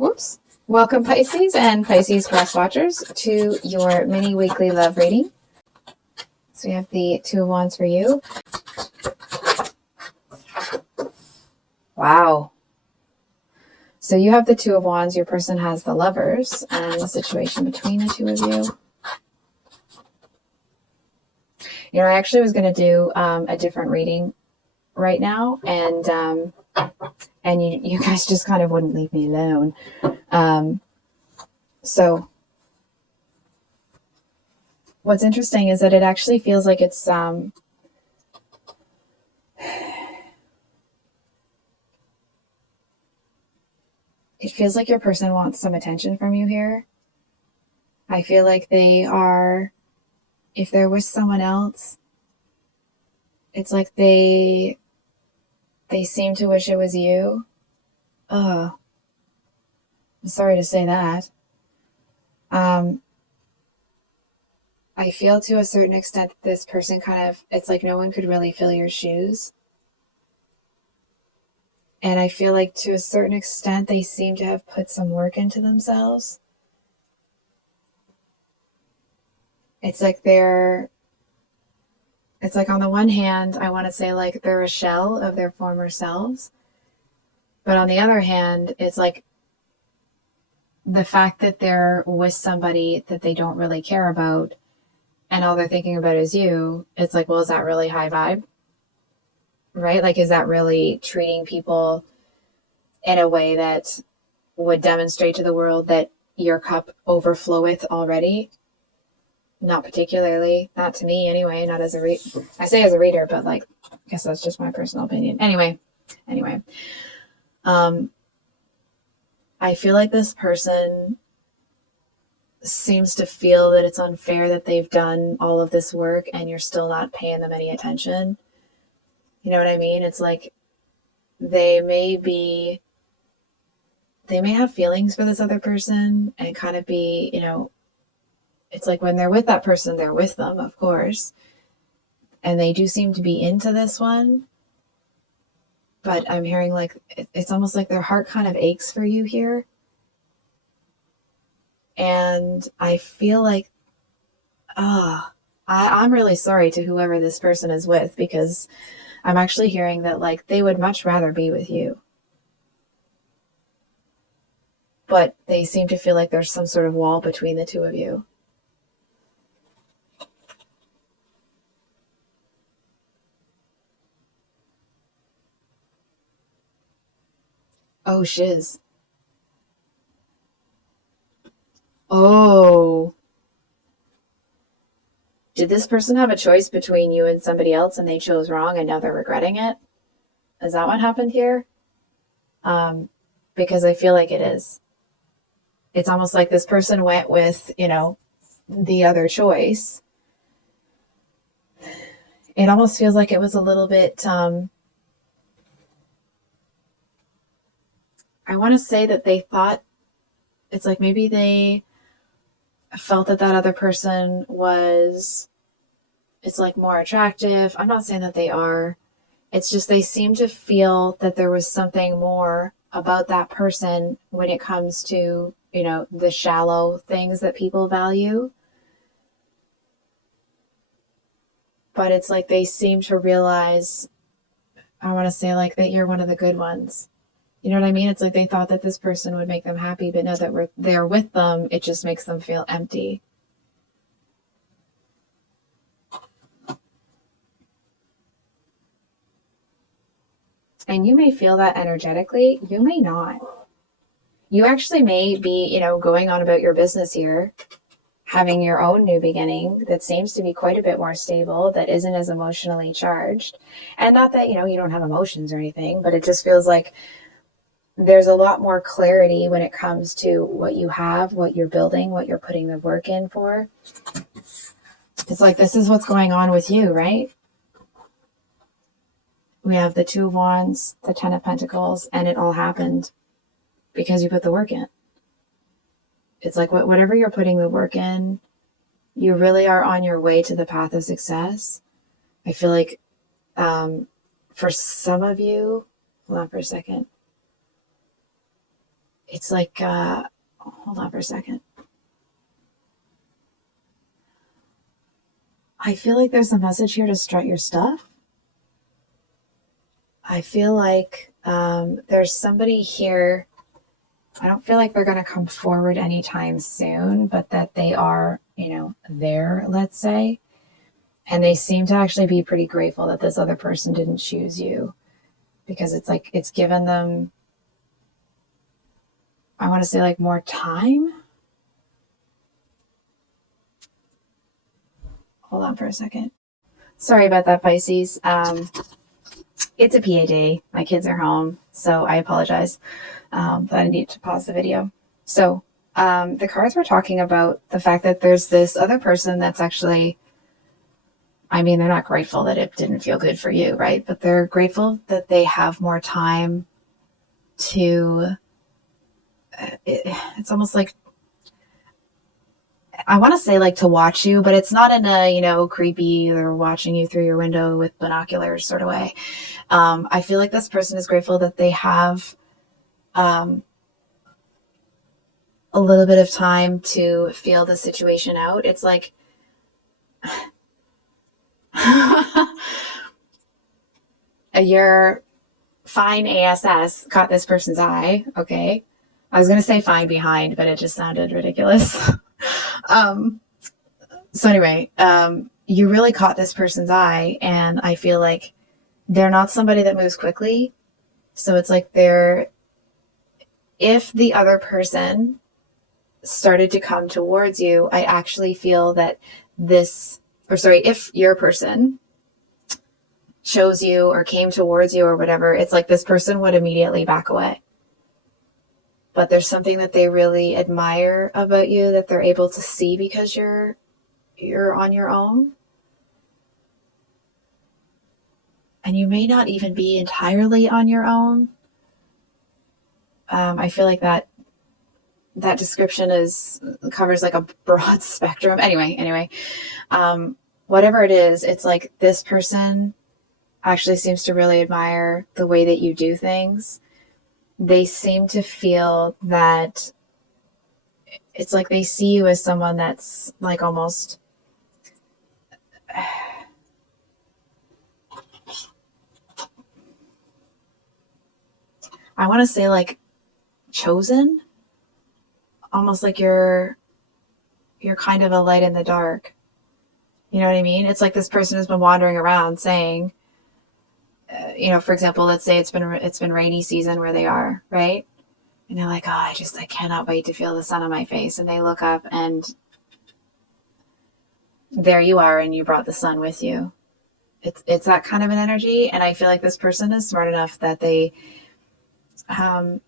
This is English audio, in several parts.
Whoops. Welcome Pisces and Pisces cross watchers to your mini weekly love reading. So we have the Two of Wands for you. Wow. So you have the Two of Wands, your person has the Lovers, and the situation between the two of you. You know, I actually was going to do a different reading right now, and you guys just kind of wouldn't leave me alone. So what's interesting is that it actually feels like it's it feels like your person wants some attention from you here. I feel like they are, if they're with someone else, it's like they seem to wish it was you. I'm sorry to say that. I feel to a certain extent that this person it's like no one could really fill your shoes. And I feel like to a certain extent, they seem to have put some work into themselves. It's like on the one hand, I want to say like they're a shell of their former selves. But on the other hand, it's like the fact that they're with somebody that they don't really care about and all they're thinking about is you. It's like, well, is that really high vibe? Right? Like, is that really treating people in a way that would demonstrate to the world that your cup overfloweth already? Not particularly, not to me anyway, not as a I say as a reader, but like, I guess that's just my personal opinion. Anyway, I feel like this person seems to feel that it's unfair that they've done all of this work and you're still not paying them any attention. You know what I mean? It's like they may have feelings for this other person and kind of be, you know, it's like when they're with that person, they're with them, of course. And they do seem to be into this one. But I'm hearing like, it's almost like their heart kind of aches for you here. And I feel like, I'm really sorry to whoever this person is with, because I'm actually hearing that like they would much rather be with you. But they seem to feel like there's some sort of wall between the two of you. Oh, shiz. Oh. Did this person have a choice between you and somebody else and they chose wrong and now they're regretting it? Is that what happened here? Because I feel like it is. It's almost like this person went with, you know, the other choice. It almost feels like it was a little bit, I want to say that they thought, it's like maybe they felt that other person was, it's like more attractive. I'm not saying that they are. It's just they seem to feel that there was something more about that person when it comes to, you know, the shallow things that people value. But it's like they seem to realize, I want to say like that you're one of the good ones. You know what I mean? It's like they thought that this person would make them happy, but now that we're there with them, it just makes them feel empty. And you may feel that energetically. You may not. You actually may be, you know, going on about your business here, having your own new beginning that seems to be quite a bit more stable, that isn't as emotionally charged. And not that, you know, you don't have emotions or anything, but it just feels like there's a lot more clarity when it comes to what you have, what you're building, what you're putting the work in for. It's like, this is what's going on with you, right? We have the Two of Wands, the Ten of Pentacles, and it all happened because you put the work in. It's like whatever you're putting the work in, you really are on your way to the path of success. I feel like for some of you, hold on for a second. it's like, hold on for a second. I feel like there's a message here to strut your stuff. I feel like there's somebody here. I don't feel like they're going to come forward anytime soon, but that they are, there, let's say. And they seem to actually be pretty grateful that this other person didn't choose you, because it's like it's given them, I want to say, like, more time. Hold on for a second. Sorry about that, Pisces. It's a PA day. My kids are home, so I apologize that I need to pause the video. So the cards were talking about the fact that there's this other person that's actually, I mean, they're not grateful that it didn't feel good for you, right? But they're grateful that they have more time to, it's almost like, I want to say like to watch you, but it's not in a, creepy or watching you through your window with binoculars sort of way. I feel like this person is grateful that they have a little bit of time to feel the situation out. It's like, your fine ASS caught this person's eye. Okay. I was going to say fine behind, but it just sounded ridiculous. So anyway, you really caught this person's eye, and I feel like they're not somebody that moves quickly. So it's like if the other person started to come towards you, I actually feel that if your person chose you or came towards you or whatever, it's like this person would immediately back away. But there's something that they really admire about you that they're able to see because you're on your own. And you may not even be entirely on your own. I feel like that description covers like a broad spectrum. Anyway, whatever it is, it's like this person actually seems to really admire the way that you do things. They seem to feel that it's like they see you as someone that's like almost, I want to say like chosen, almost like you're kind of a light in the dark. You know what I mean? It's like this person has been wandering around saying, for example, let's say it's been rainy season where they are, right? And they're like, oh, I cannot wait to feel the sun on my face. And they look up and there you are, and you brought the sun with you. It's that kind of an energy. And I feel like this person is smart enough that they don't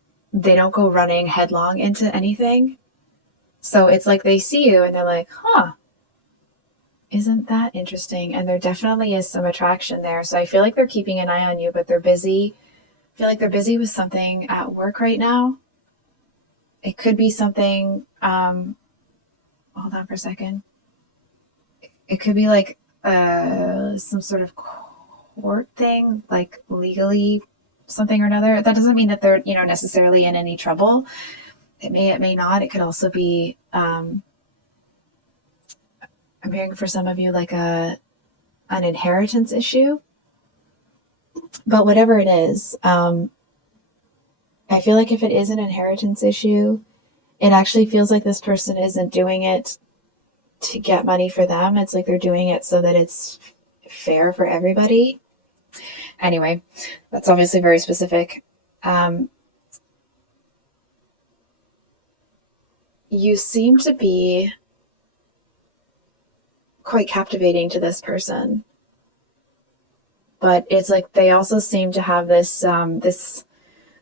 go running headlong into anything. So it's like they see you and they're like, huh, isn't that interesting? And there definitely is some attraction there. So I feel like they're keeping an eye on you, but they're busy. I feel like they're busy with something at work right now. It could be something, hold on for a second. It could be like some sort of court thing, like legally something or another. That doesn't mean that they're, necessarily in any trouble. It may not. It could also be, I'm hearing for some of you like an inheritance issue. But whatever it is, I feel like if it is an inheritance issue, it actually feels like this person isn't doing it to get money for them. It's like they're doing it so that it's fair for everybody. Anyway, that's obviously very specific. You seem to be quite captivating to this person, but it's like they also seem to have this this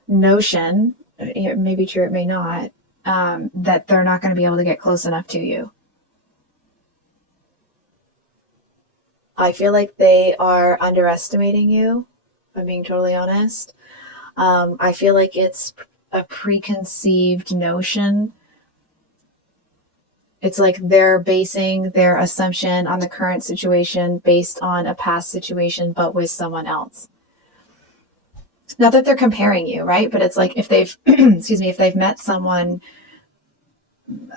notion, it may be true, it may not, that they're not going to be able to get close enough to you. I feel like they are underestimating you, if I'm being totally honest. I feel like it's a preconceived notion. It's like they're basing their assumption on the current situation based on a past situation, but with someone else. Not that they're comparing you, right? But it's like if they've, excuse me, if they've met someone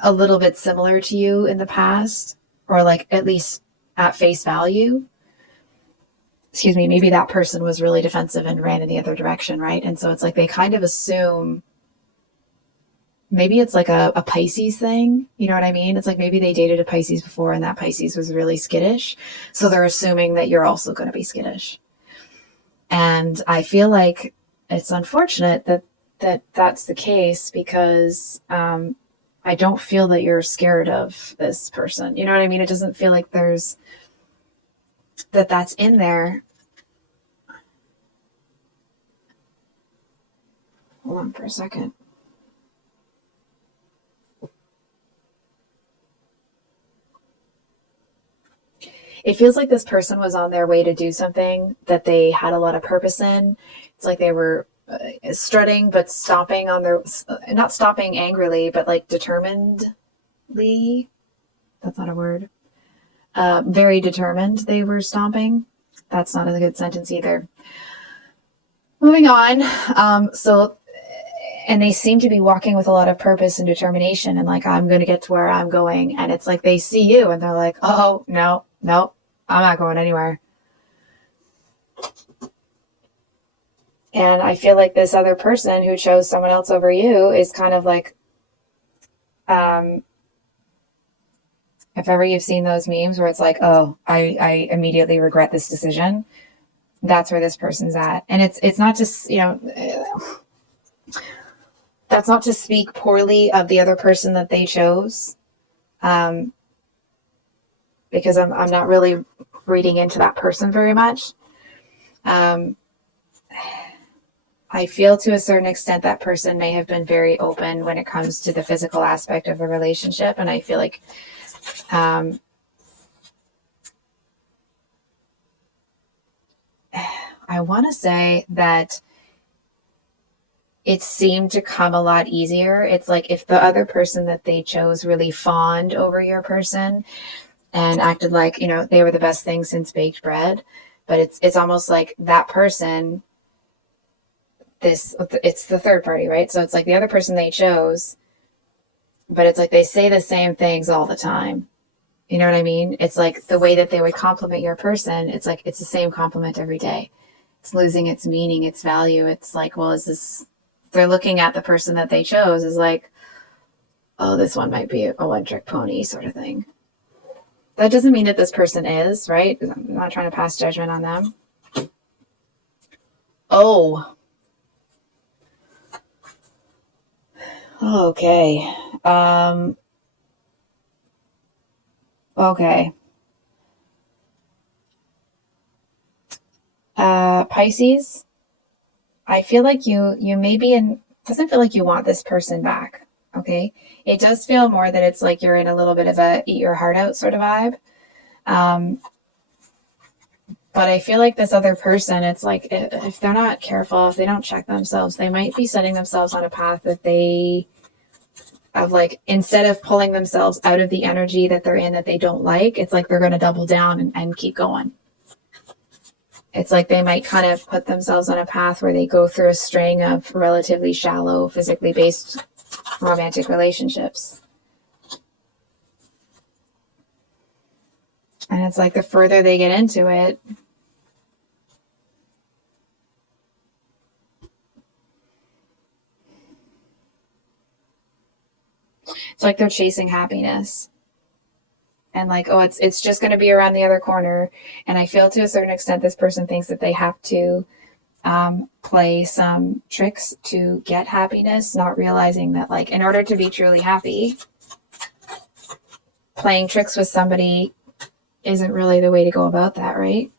a little bit similar to you in the past, or like at least at face value, excuse me, maybe that person was really defensive and ran in the other direction, right? And so it's like they kind of assume, maybe it's like a Pisces thing. You know what I mean? It's like maybe they dated a Pisces before and that Pisces was really skittish. So they're assuming that you're also going to be skittish. And I feel like it's unfortunate that that's the case, because I don't feel that you're scared of this person. You know what I mean? It doesn't feel like there's that's in there. Hold on for a second. It feels like this person was on their way to do something that they had a lot of purpose in. It's like they were strutting, but stopping on their, not stopping angrily, but like determinedly. That's not a word. Very determined they were stomping. That's not a good sentence either. Moving on. And they seem to be walking with a lot of purpose and determination, and like, I'm going to get to where I'm going. And it's like they see you and they're like, oh, no, I'm not going anywhere. And I feel like this other person who chose someone else over you is kind of like, if ever you've seen those memes where it's like, oh, I immediately regret this decision, that's where this person's at. And it's not just, that's not to speak poorly of the other person that they chose, because I'm not really reading into that person very much. I feel to a certain extent that person may have been very open when it comes to the physical aspect of the relationship. And I feel like I want to say that it seemed to come a lot easier. It's like if the other person that they chose really fawned over your person and acted like, they were the best thing since baked bread. But it's almost like that person, it's the third party, right? So it's like the other person they chose, but it's like they say the same things all the time. You know what I mean? It's like the way that they would compliment your person, it's like it's the same compliment every day. It's losing its meaning, its value. It's like, well, they're looking at the person that they chose as like, oh, this one might be a one-trick pony sort of thing. That doesn't mean that this person is, right? I'm not trying to pass judgment on them. Oh. Okay. Okay. Pisces, I feel like you maybe doesn't feel like you want this person back. Okay. It does feel more that it's like you're in a little bit of a eat your heart out sort of vibe. But I feel like this other person, it's like if they're not careful, if they don't check themselves, they might be setting themselves on a path that they have, like, instead of pulling themselves out of the energy that they're in that they don't like, it's like they're going to double down and keep going. It's like they might kind of put themselves on a path where they go through a string of relatively shallow, physically based romantic relationships. And it's like the further they get into it, it's like they're chasing happiness. And like, oh, it's just going to be around the other corner. And I feel to a certain extent this person thinks that they have to play some tricks to get happiness, not realizing that, like, in order to be truly happy, playing tricks with somebody isn't really the way to go about that, right?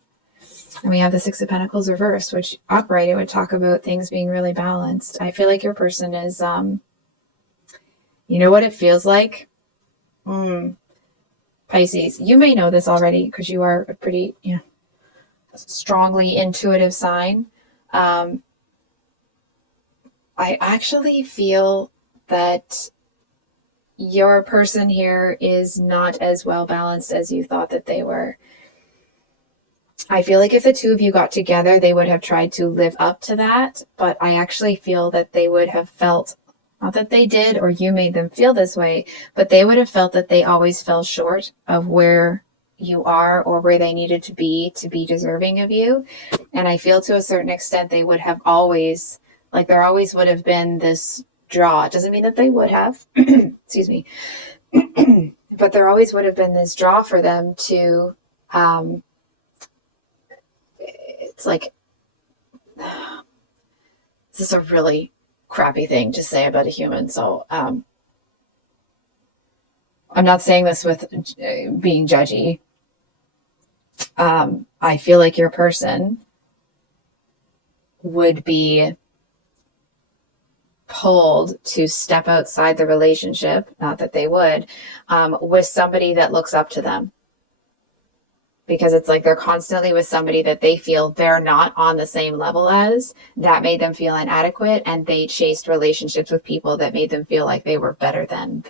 And we have the Six of Pentacles reversed, which upright, it would talk about things being really balanced. I feel like your person is, you know what it feels like? Pisces, you may know this already because you are a pretty, strongly intuitive sign. I actually feel that your person here is not as well balanced as you thought that they were. I feel like if the two of you got together, they would have tried to live up to that. But I actually feel that they would have felt, not that they did or you made them feel this way, but they would have felt that they always fell short of where you are or where they needed to be deserving of you. And I feel to a certain extent they would have always, like there always would have been this draw. It doesn't mean that they would have, excuse me, but there always would have been this draw for them to, it's like, this is a really crappy thing to say about a human. So I'm not saying this with being judgy. I feel like your person would be pulled to step outside the relationship, not that they would, with somebody that looks up to them. Because it's like they're constantly with somebody that they feel they're not on the same level as. That made them feel inadequate, and they chased relationships with people that made them feel like they were better than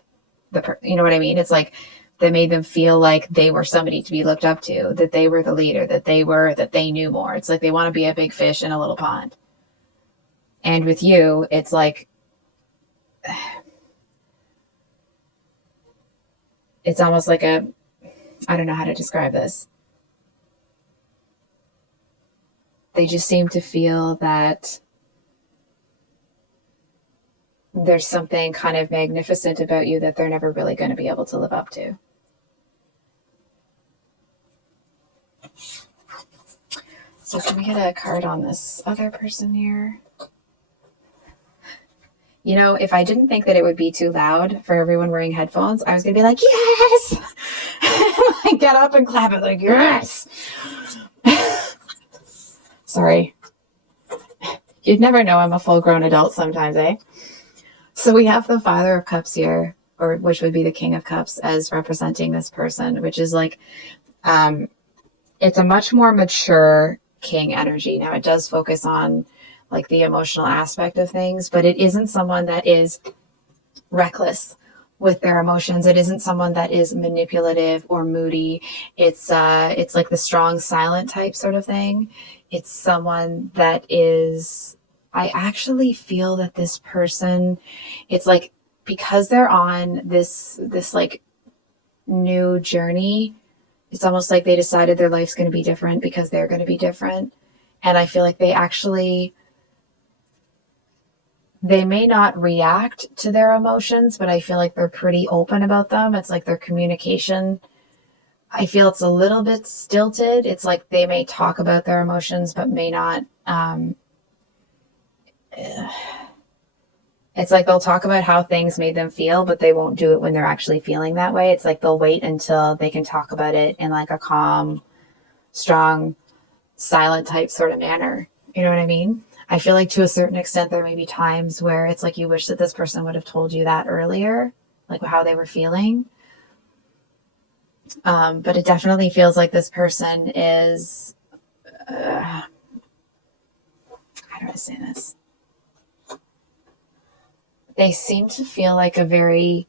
you know what I mean? It's like that made them feel like they were somebody to be looked up to, that they were the leader, that they knew more. It's like they want to be a big fish in a little pond. And with you, it's like, it's almost like I don't know how to describe this. They just seem to feel that there's something kind of magnificent about you that they're never really going to be able to live up to. So can we get a card on this other person here? You know, if I didn't think that it would be too loud for everyone wearing headphones, I was going to be like, yes! Like, get up and clap it like, yes! Sorry. You'd never know I'm a full-grown adult sometimes, eh? So we have the Father of Cups here, or which would be the King of Cups, as representing this person, which is like, it's a much more mature king energy. Now, it does focus on like the emotional aspect of things, but it isn't someone that is reckless with their emotions. It isn't someone that is manipulative or moody. It's like the strong, silent type sort of thing. It's someone that is, I actually feel that this person, it's like, because they're on this like new journey, it's almost like they decided their life's going to be different because they're going to be different. And I feel like they may not react to their emotions, but I feel like they're pretty open about them. It's like their communication, I feel it's a little bit stilted. It's like they may talk about their emotions, but may not. It's like they'll talk about how things made them feel, but they won't do it when they're actually feeling that way. It's like they'll wait until they can talk about it in like a calm, strong, silent type sort of manner. You know what I mean? I feel like to a certain extent, there may be times where it's like you wish that this person would have told you that earlier, like how they were feeling. But it definitely feels like this person is, how do I say this? They seem to feel like a very,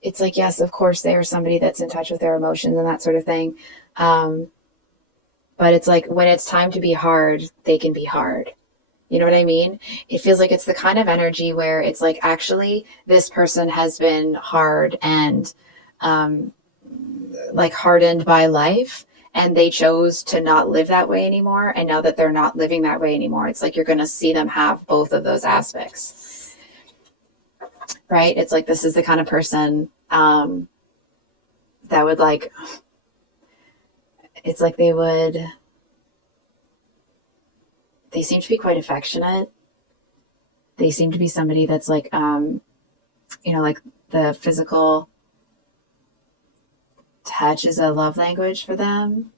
it's like, yes, of course, they are somebody that's in touch with their emotions and that sort of thing. But it's like when it's time to be hard, they can be hard. You know what I mean? It feels like it's the kind of energy where it's like, actually, this person has been hard and like hardened by life, and they chose to not live that way anymore. And now that they're not living that way anymore, it's like you're going to see them have both of those aspects, right? It's like this is the kind of person that would like, it's like they seem to be quite affectionate. They seem to be somebody that's like, like the physical touch is a love language for them.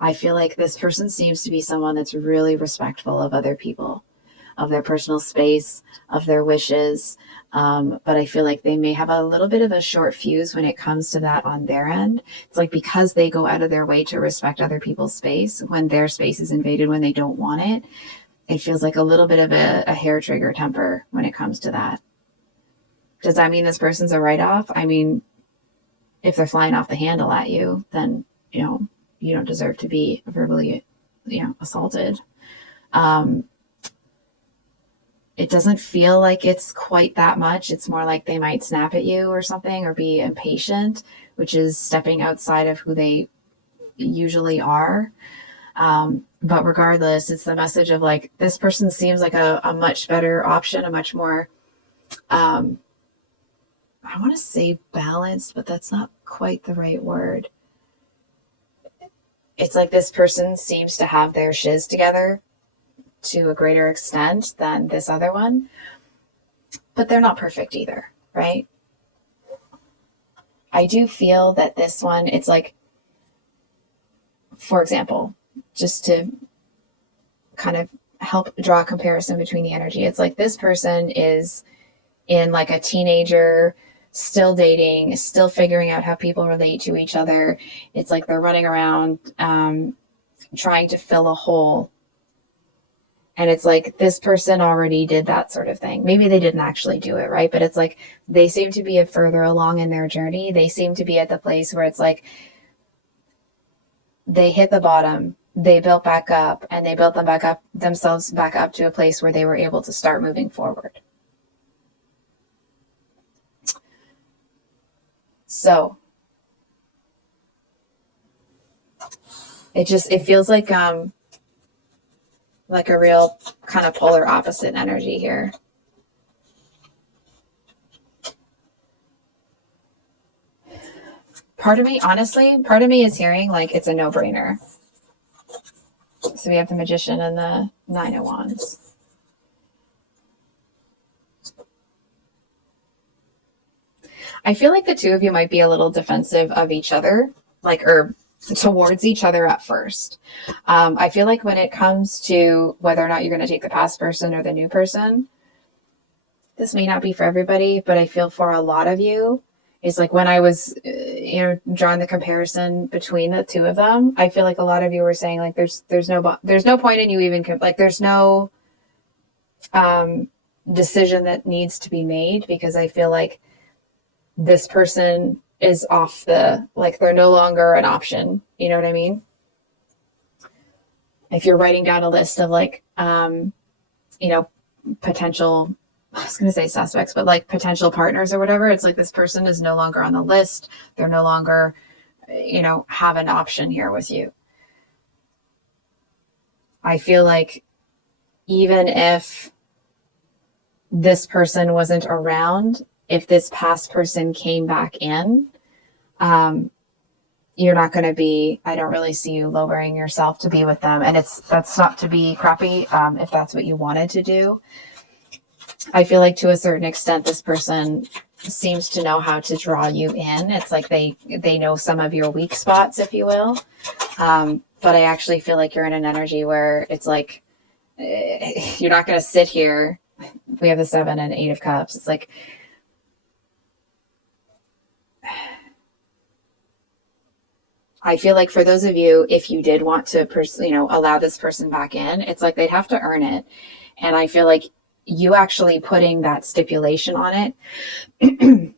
I feel like this person seems to be someone that's really respectful of other people, of their personal space, of their wishes. But I feel like they may have a little bit of a short fuse when it comes to that on their end. It's like because they go out of their way to respect other people's space, when their space is invaded, when they don't want it, it feels like a little bit of a hair trigger temper when it comes to that. Does that mean this person's a write-off? I mean, if they're flying off the handle at you, then, you don't deserve to be verbally, assaulted. It doesn't feel like it's quite that much. It's more like they might snap at you or something, or be impatient, which is stepping outside of who they usually are. But regardless, it's the message of like, this person seems like a much better option, a much more, I want to say balanced, but that's not quite the right word. It's like this person seems to have their shiz together to a greater extent than this other one, but they're not perfect either, right? I do feel that this one, it's like, for example, just to kind of help draw a comparison between the energy, it's like this person is in like a teenager, still dating, still figuring out how people relate to each other. It's like they're running around trying to fill a hole. And it's like this person already did that sort of thing. Maybe they didn't actually do it, right? But it's like they seem to be further along in their journey. They seem to be at the place where it's like they hit the bottom, they built back up, and they built themselves back up to a place where they were able to start moving forward. So it feels like a real kind of polar opposite energy here. Part of me is hearing like it's a no-brainer. So we have the Magician and the Nine of Wands. I feel like the two of you might be a little defensive of each other, or towards each other at first. I feel like when it comes to whether or not you're going to take the past person or the new person, this may not be for everybody, but I feel for a lot of you, it's like when I was, drawing the comparison between the two of them, I feel like a lot of you were saying like, there's no point in you even, there's no decision that needs to be made, because I feel like this person is off they're no longer an option. You know what I mean? If you're writing down a list of potential, I was going to say suspects, but like potential partners or whatever, it's like this person is no longer on the list. They're no longer, have an option here with you. I feel like even if this person wasn't around, if this past person came back in, you're not going to be, I don't really see you lowering yourself to be with them. And that's not to be crappy. If that's what you wanted to do, I feel like to a certain extent, this person seems to know how to draw you in. It's like they know some of your weak spots, if you will. But I actually feel like you're in an energy where it's like, you're not going to sit here. We have the 7 and 8 of Cups. It's like, I feel like for those of you, if you did want to, allow this person back in, it's like they'd have to earn it. And I feel like you actually putting that stipulation on it,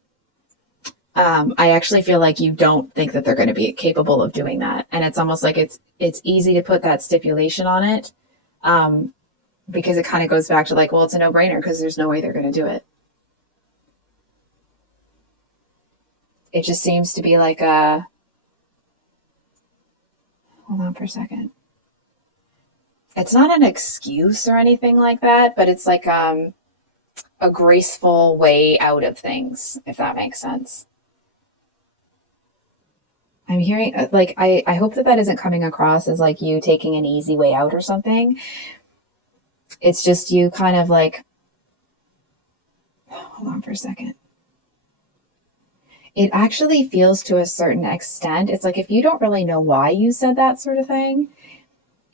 I actually feel like you don't think that they're going to be capable of doing that. And it's almost like it's easy to put that stipulation on it, because it kind of goes back to like, well, it's a no-brainer because there's no way they're going to do it. It just seems to be like hold on for a second. It's not an excuse or anything like that, but it's like a graceful way out of things, if that makes sense. I'm hearing like, I hope that isn't coming across as like you taking an easy way out or something. It's just you kind of like, hold on for a second. It actually feels to a certain extent, it's like if you don't really know why you said that sort of thing,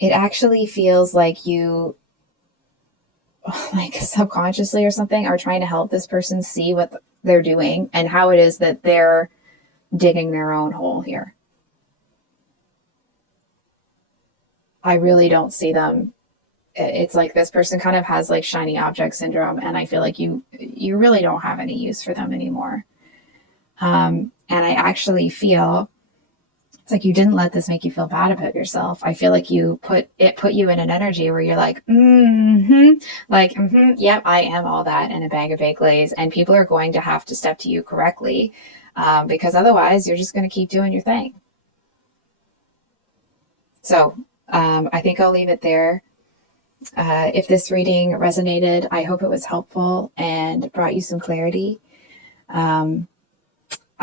it actually feels like you, like subconsciously or something, are trying to help this person see what they're doing and how it is that they're digging their own hole here. I really don't see them. It's like this person kind of has like shiny object syndrome, and I feel like you really don't have any use for them anymore. And And I actually feel it's like you didn't let this make you feel bad about yourself. I feel like you put you in an energy where you're like, yep, I am all that in a bag of baked lays. And people are going to have to step to you correctly, because otherwise you're just going to keep doing your thing. So I think I'll leave it there. If this reading resonated, I hope it was helpful and brought you some clarity.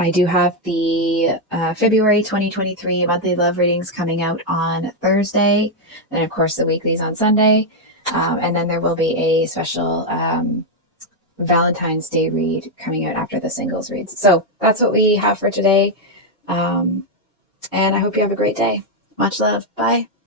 I do have the February 2023 monthly love readings coming out on Thursday. And of course, the weeklies on Sunday. And then there will be a special Valentine's Day read coming out after the singles reads. So that's what we have for today. And I hope you have a great day. Much love. Bye.